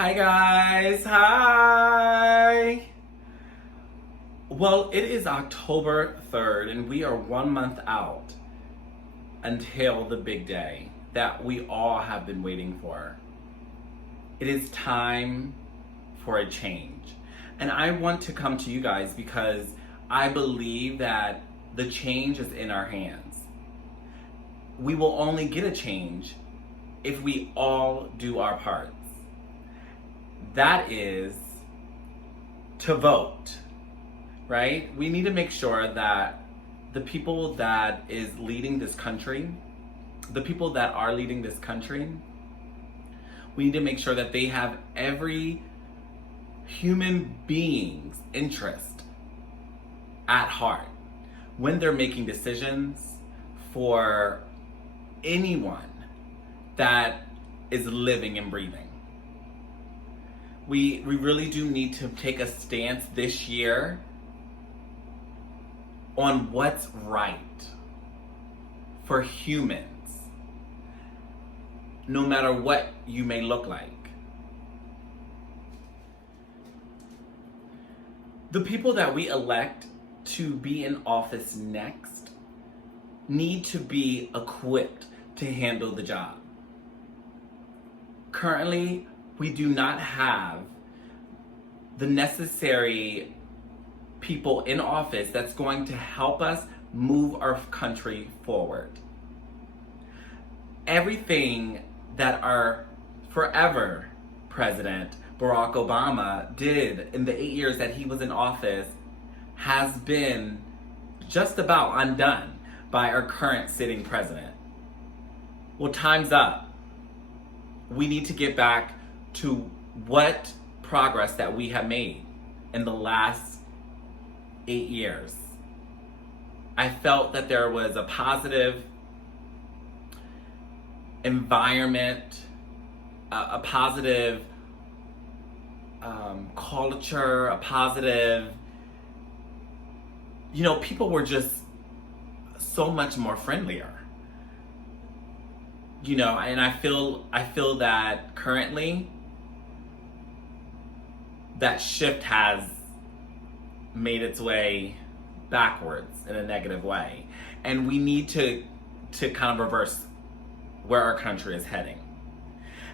Hi guys, hi! Well, it is October 3rd and we are 1 month out until the big day that we all have been waiting for. It is time for a change. And I want to come to you guys because I believe that the change is in our hands. We will only get a change if we all do our parts. That is to vote, right? We need to make sure that the people that is leading this country, the people that are leading this country, we need to make sure that they have every human being's interest at heart when they're making decisions for anyone that is living and breathing. We really do need to take a stance this year on what's right for humans, no matter what you may look like. The people that we elect to be in office next need to be equipped to handle the job. Currently, we do not have the necessary people in office that's going to help us move our country forward. Everything that our forever president, Barack Obama, did in the 8 years that he was in office has been just about undone by our current sitting president. Well, time's up. We need to get back to what progress that we have made in the last 8 years. I felt that there was a positive environment, a positive culture, a positive, people were just so much more friendlier. And I feel that currently that shift has made its way backwards in a negative way. And we need to kind of reverse where our country is heading.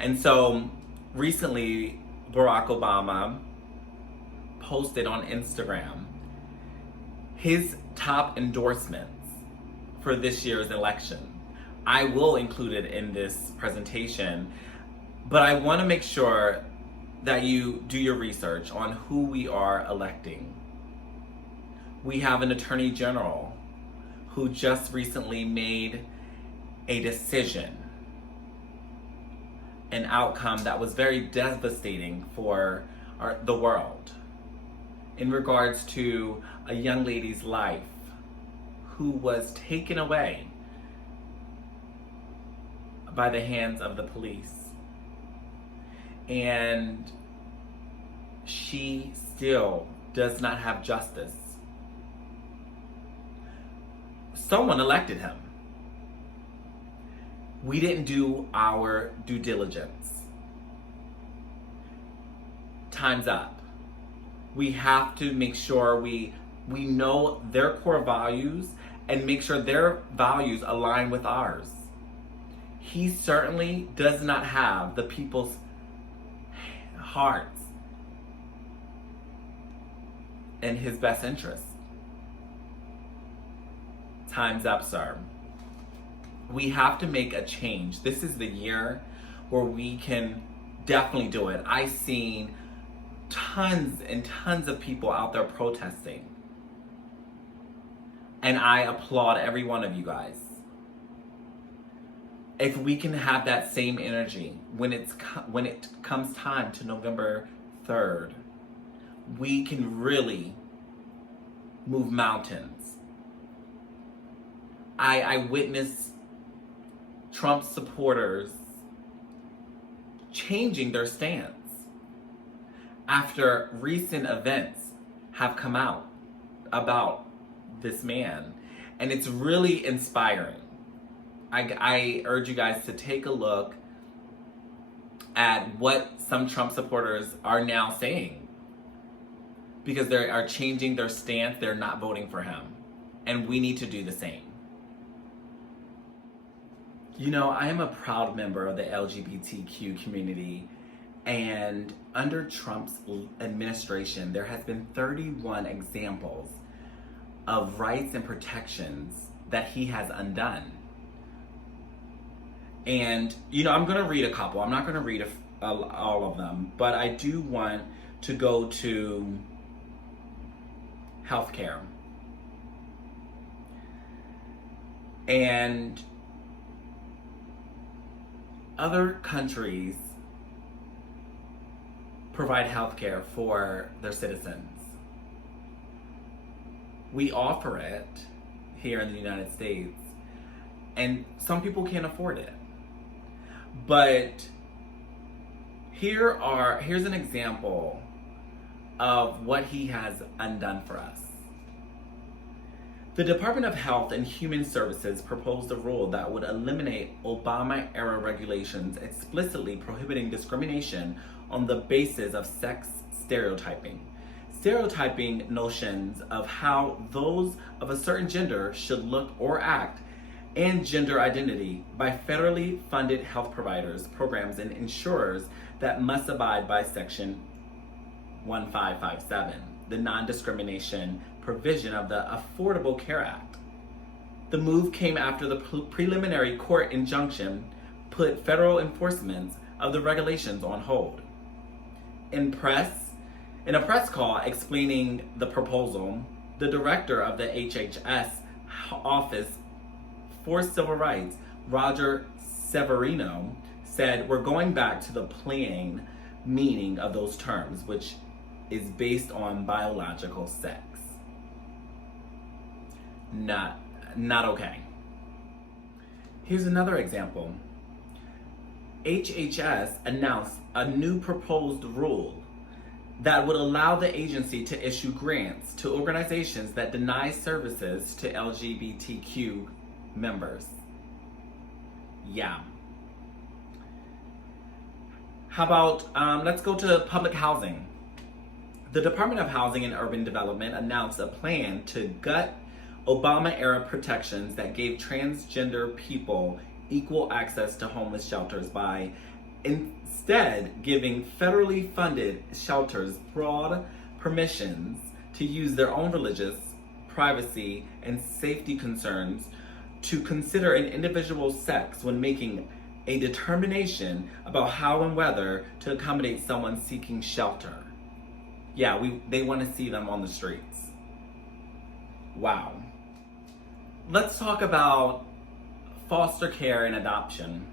And so recently, Barack Obama posted on Instagram his top endorsements for this year's election. I will include it in this presentation, but I want to make sure that you do your research on who we are electing. We have an attorney general who just recently made a decision, an outcome that was very devastating for the world in regards to a young lady's life who was taken away by the hands of the police. And she still does not have justice. Someone elected him. We didn't do our due diligence. Time's up. We have to make sure we know their core values and make sure their values align with ours. He certainly does not have the people's hearts in his best interest. Time's up, sir. We have to make a change. This is the year where we can definitely do it. I've seen tons and tons of people out there protesting. And I applaud every one of you guys. If we can have that same energy when it comes time to November 3rd, we can really move mountains. I witnessed Trump supporters changing their stance after recent events have come out about this man, and it's really inspiring. I urge you guys to take a look at what some Trump supporters are now saying, because they are changing their stance. They're not voting for him, and we need to do the same. You know, I am a proud member of the L.G.B.T.Q community, and under Trump's administration, there has been 31 examples of rights and protections that he has undone. And, you know, I'm going to read a couple. I'm not going to read all of them, but I do want to go to healthcare. And other countries provide healthcare for their citizens. We offer it here in the United States, and some people can't afford it. But here's an example of what he has undone for us. The Department of Health and Human Services proposed a rule that would eliminate Obama-era regulations explicitly prohibiting discrimination on the basis of sex stereotyping notions of how those of a certain gender should look or act, and gender identity by federally funded health providers, programs, and insurers that must abide by Section 1557, the non-discrimination provision of the Affordable Care Act. The move came after the preliminary court injunction put federal enforcement of the regulations on hold. In a press call explaining the proposal, the director of the HHS Office for Civil Rights, Roger Severino, said, "We're going back to the plain meaning of those terms, which is based on biological sex." Not okay. Here's another example. HHS announced a new proposed rule that would allow the agency to issue grants to organizations that deny services to LGBTQ members. Yeah. How about, let's go to public housing. The Department of Housing and Urban Development announced a plan to gut Obama-era protections that gave transgender people equal access to homeless shelters by instead giving federally funded shelters broad permissions to use their own religious, privacy, and safety concerns to consider an individual's sex when making a determination about how and whether to accommodate someone seeking shelter. Yeah, they want to see them on the streets. Wow. Let's talk about foster care and adoption,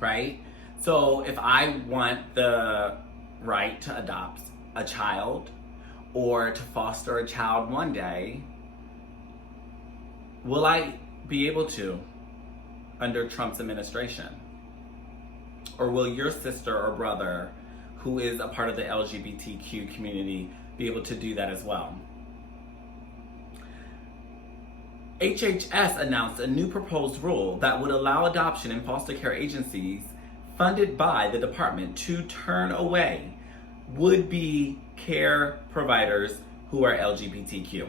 right? So if I want the right to adopt a child or to foster a child one day, will I be able to under Trump's administration? Or will your sister or brother who is a part of the LGBTQ community be able to do that as well? HHS announced a new proposed rule that would allow adoption and foster care agencies funded by the department to turn away would-be care providers who are LGBTQ.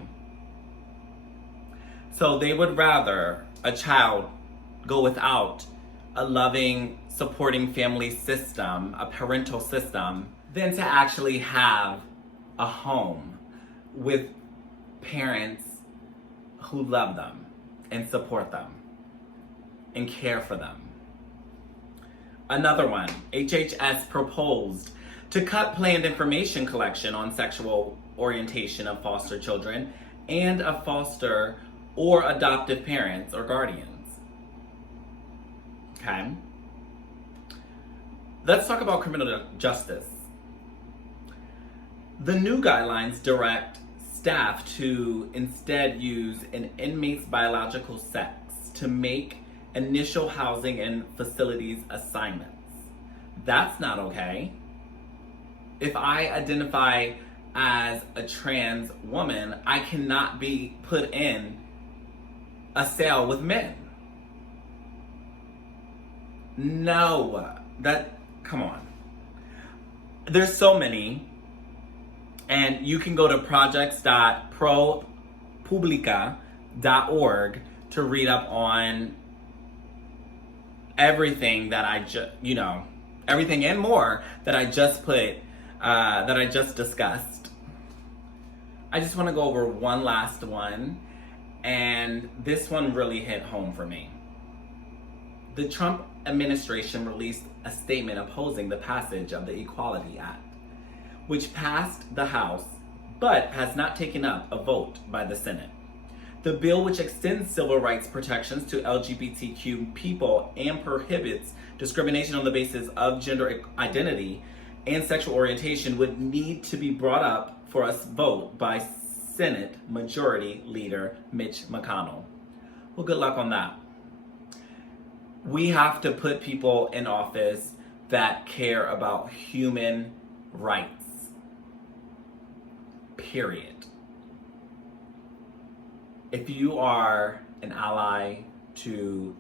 So they would rather a child go without a loving, supporting family system, a parental system, than to actually have a home with parents who love them and support them and care for them. Another one, HHS proposed to cut planned information collection on sexual orientation of foster children and of foster or adoptive parents or guardians. Okay. Let's talk about criminal justice. The new guidelines direct staff to instead use an inmate's biological sex to make initial housing and facilities assignments. That's not okay. If I identify as a trans woman, I cannot be put in a cell with men. No, Come on. There's so many. And you can go to projects.propublica.org to read up on everything that everything and more that I just discussed. I just want to go over one last one, and this one really hit home for me. The Trump administration released a statement opposing the passage of the Equality Act, which passed the House but has not taken up a vote by the Senate. The bill, which extends civil rights protections to L.G.B.T.Q people and prohibits discrimination on the basis of gender identity and sexual orientation, would need to be brought up for a vote by Senate Majority Leader Mitch McConnell. Well, good luck on that. We have to put people in office that care about human rights. Period. If you are an ally to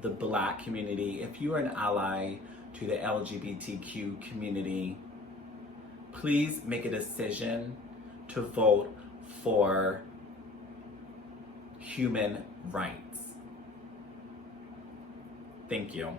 the Black community, if you are an ally to the LGBTQ community, please make a decision to vote for human rights. Thank you.